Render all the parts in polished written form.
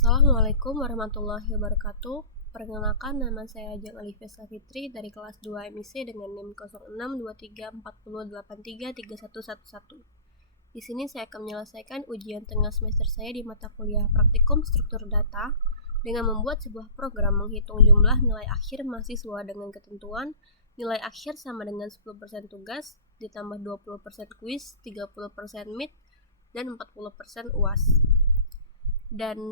Assalamualaikum warahmatullahi wabarakatuh. Perkenalkan, nama saya Ajeng Alifia Safitri dari kelas 2 MIC dengan NIM 062340833111. Di sini saya akan menyelesaikan ujian tengah semester saya di mata kuliah Praktikum Struktur Data dengan membuat sebuah program menghitung jumlah nilai akhir mahasiswa dengan ketentuan nilai akhir sama dengan 10% tugas ditambah 20% kuis, 30% mid, dan 40% UAS. Dan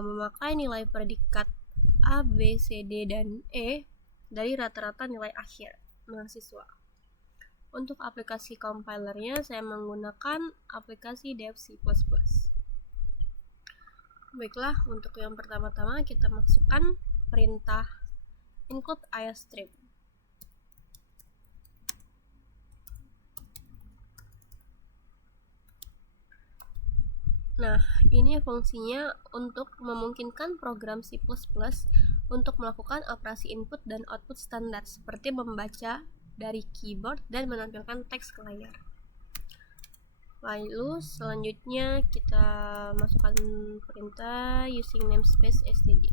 memakai nilai predikat A, B, C, D, dan E dari rata-rata nilai akhir mahasiswa. Untuk aplikasi compilernya saya menggunakan aplikasi Dev C++. Baiklah, untuk yang pertama-tama kita masukkan perintah include iostream. Nah, ini fungsinya untuk memungkinkan program C++ untuk melakukan operasi input dan output standar seperti membaca dari keyboard dan menampilkan teks ke layar. Lalu selanjutnya kita masukkan perintah using namespace std.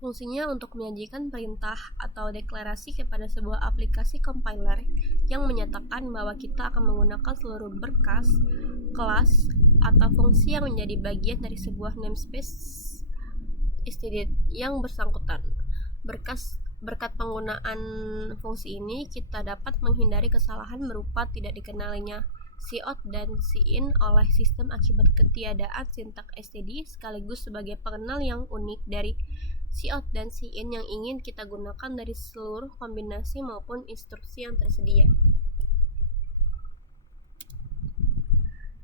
Fungsinya untuk menyajikan perintah atau deklarasi kepada sebuah aplikasi compiler yang menyatakan bahwa kita akan menggunakan seluruh berkas, kelas, atau fungsi yang menjadi bagian dari sebuah namespace std yang bersangkutan. Berkat penggunaan fungsi ini, kita dapat menghindari kesalahan berupa tidak dikenalinya cout dan cin oleh sistem akibat ketiadaan sintak std sekaligus sebagai pengenal yang unik dari cout dan cin yang ingin kita gunakan dari seluruh kombinasi maupun instruksi yang tersedia.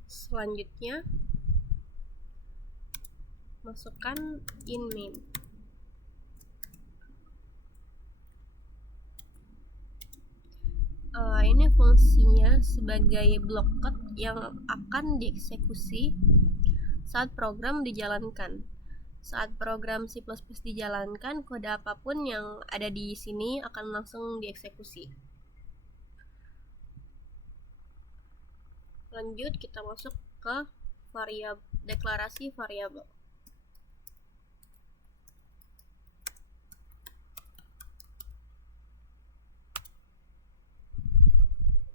Selanjutnya, masukkan in main. Ini fungsinya sebagai blok code yang akan dieksekusi saat program dijalankan. Saat program C++ dijalankan, kode apapun yang ada di sini akan langsung dieksekusi. Lanjut, kita masuk ke deklarasi variabel.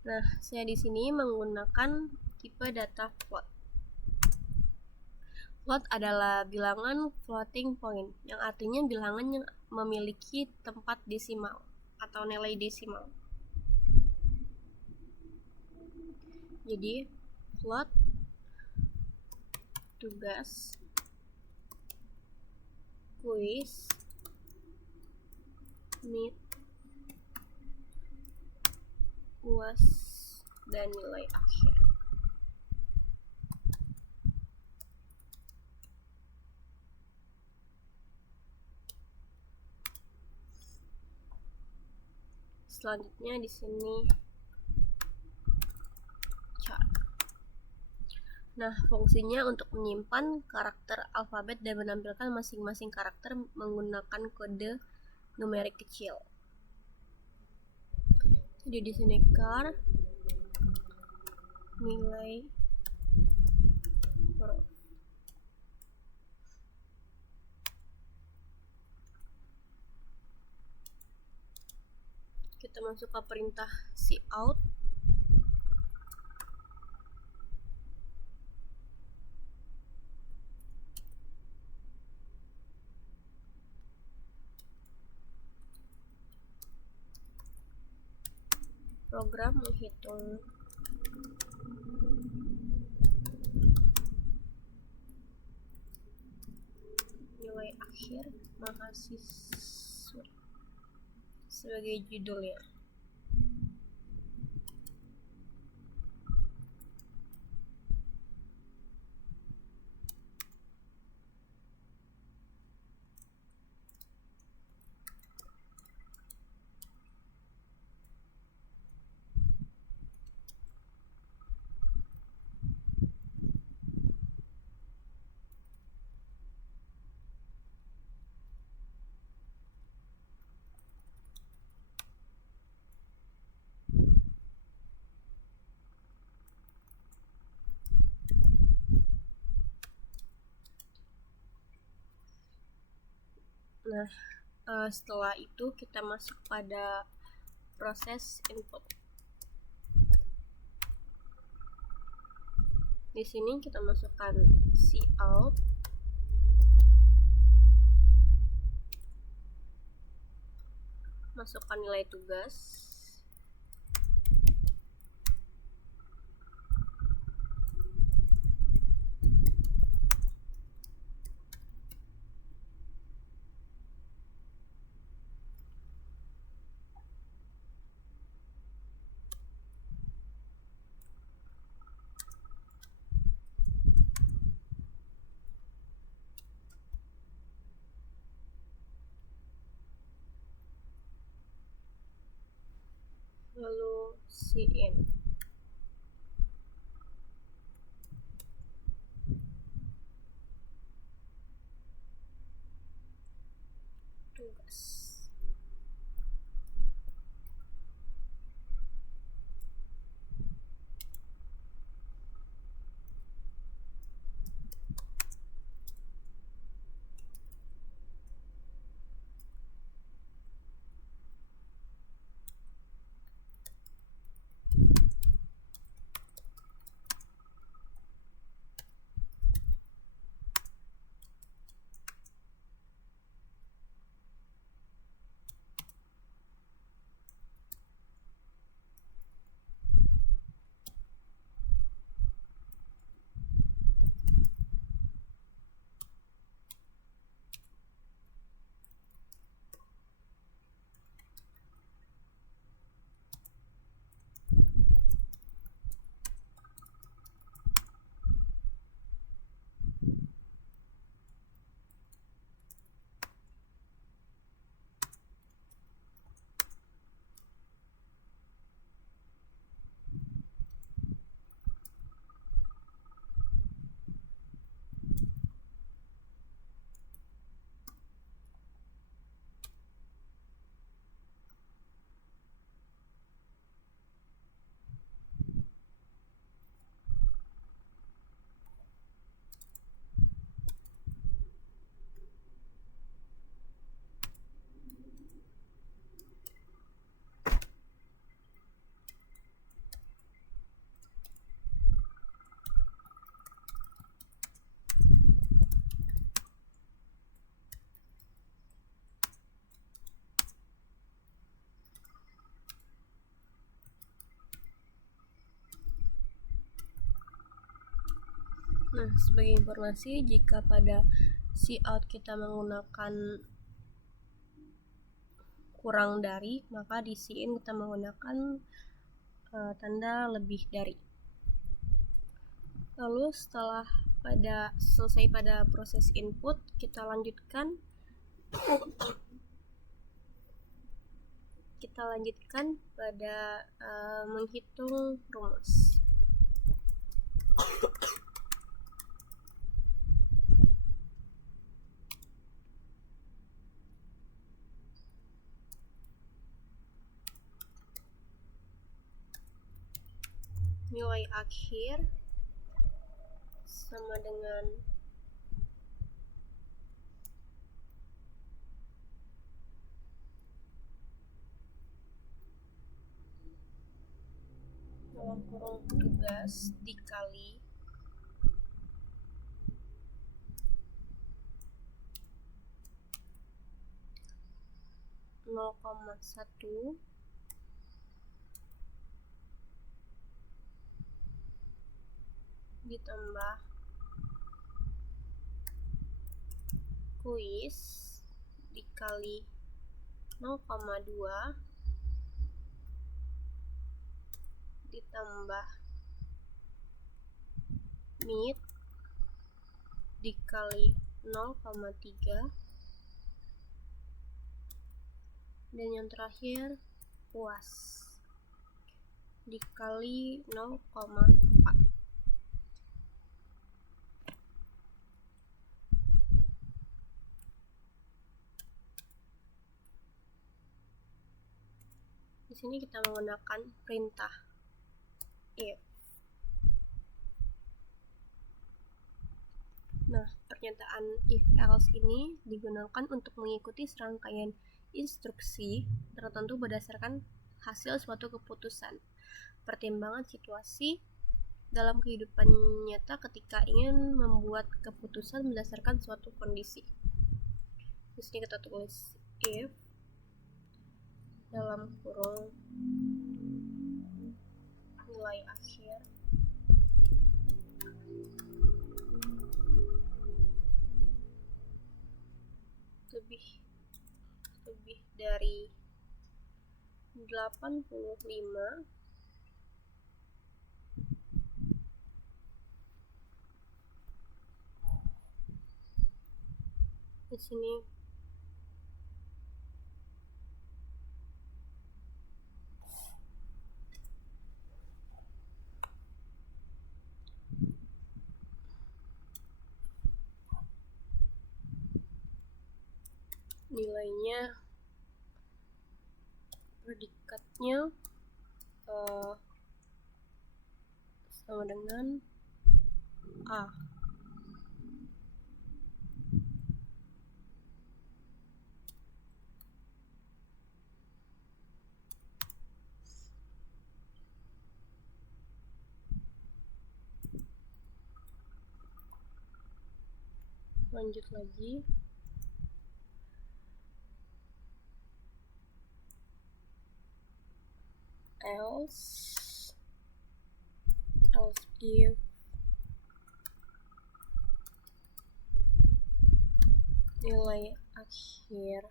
Nah, saya di sini menggunakan tipe data float. Float adalah bilangan floating point, yang artinya bilangan yang memiliki tempat desimal atau nilai desimal. Jadi, float tugas, kuis, mid, UAS, dan nilai akhir. Selanjutnya di sini char. Nah, fungsinya untuk menyimpan karakter alfabet dan menampilkan masing-masing karakter menggunakan kode numerik kecil. Jadi di sini char nilai huruf. Kita masuk ke perintah cout. Program menghitung nilai akhir mahasiswa sebagai judulnya. Nah, setelah itu kita masuk pada proses input. Di sini kita masukkan cout, masukkan nilai tugas, lalu cin. Tugas. Nah, sebagai informasi, jika pada cout kita menggunakan kurang dari, maka di cin kita menggunakan tanda lebih dari. Lalu setelah selesai pada proses input, kita lanjutkan pada menghitung rumus. Nilai akhir sama dengan dalam kurung tugas dikali nol koma satu ditambah kuis dikali 0,2 ditambah meet dikali 0,3 dan yang terakhir puas dikali 0,4. Di sini kita menggunakan perintah if. Nah, pernyataan if else ini digunakan untuk mengikuti serangkaian instruksi tertentu berdasarkan hasil suatu keputusan. Pertimbangan situasi dalam kehidupan nyata ketika ingin membuat keputusan berdasarkan suatu kondisi. Di sini kita tulis if dalam kurung nilai akhir lebih dari 85 di sini nilainya predikatnya sama dengan A. Lanjut lagi. Else if nilai akhir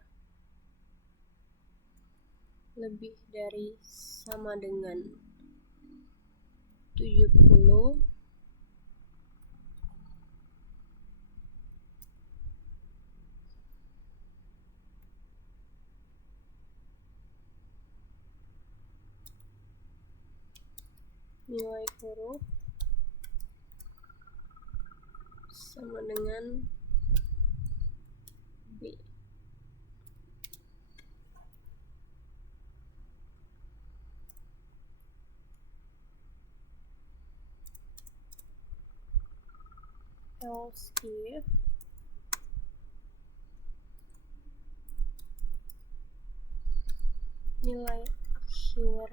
lebih dari sama dengan 70 nilai huruf sama dengan B. Else if nilai akhir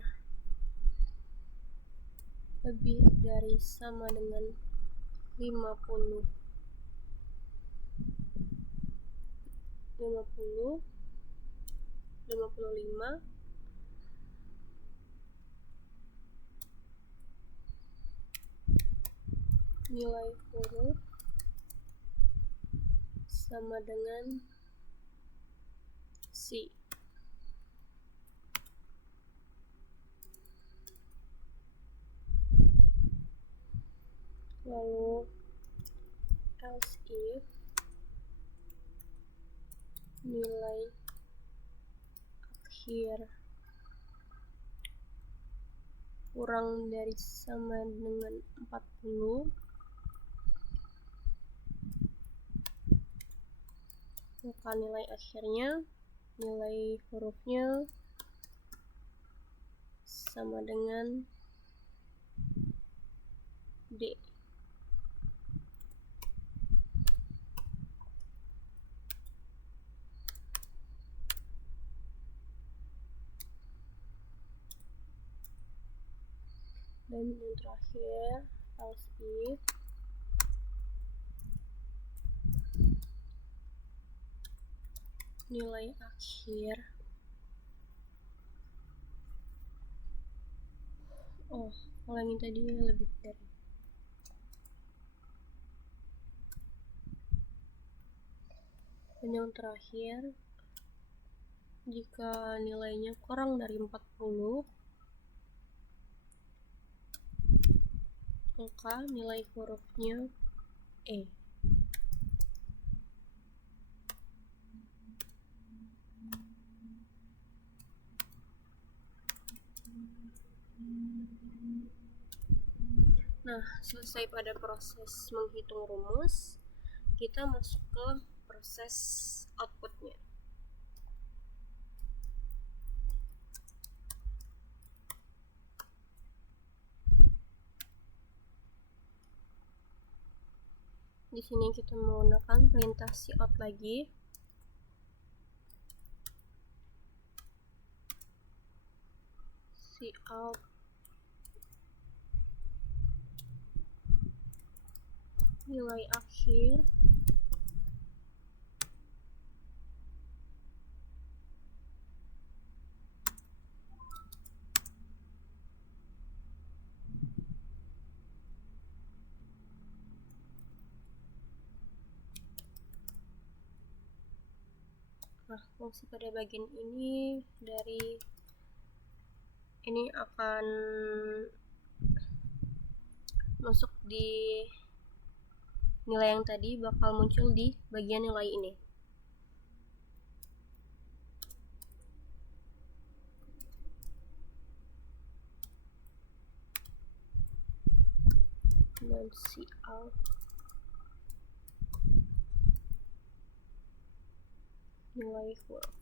lebih dari sama dengan 50 55 nilai huruf sama dengan C. Lalu else if nilai akhir kurang dari sama dengan 40, maka nilai akhirnya, nilai hurufnya sama dengan D. Dan yang terakhir, else if nilai akhir kalau yang tadi lebih dari. Dan yang terakhir, jika nilainya kurang dari 40, maka nilai hurufnya E. Nah, selesai pada proses menghitung rumus, kita masuk ke proses outputnya. Di sini kita menggunakan perintah cout lagi. Cout nilai akhir fungsi pada bagian ini akan masuk di nilai yang tadi, bakal muncul di bagian nilai ini. Dan cout nilai huruf.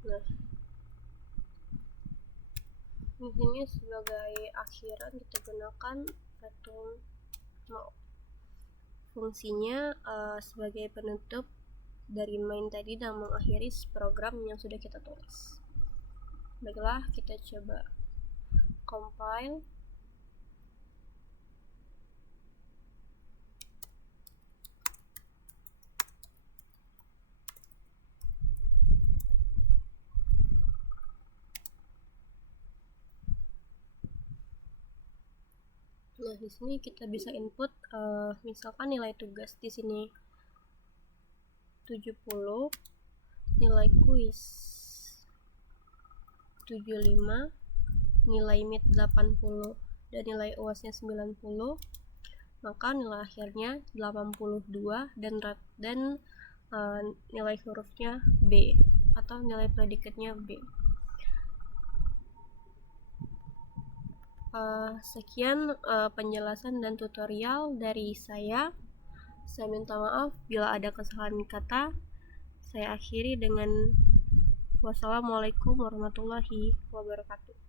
Nah, di sini sebagai akhiran kita gunakan return no. Fungsinya sebagai penutup dari main tadi dan mengakhiri program yang sudah kita tulis. Baiklah, kita coba compile. Nah, di sini kita bisa input misalkan nilai tugas di sini 70, nilai kuis 75, nilai mid 80 dan nilai UAS-nya 90, maka nilai akhirnya 82 dan nilai hurufnya B atau nilai predikatnya B. Sekian penjelasan dan tutorial dari saya. Saya minta maaf bila ada kesalahan kata. Saya akhiri dengan wassalamualaikum warahmatullahi wabarakatuh.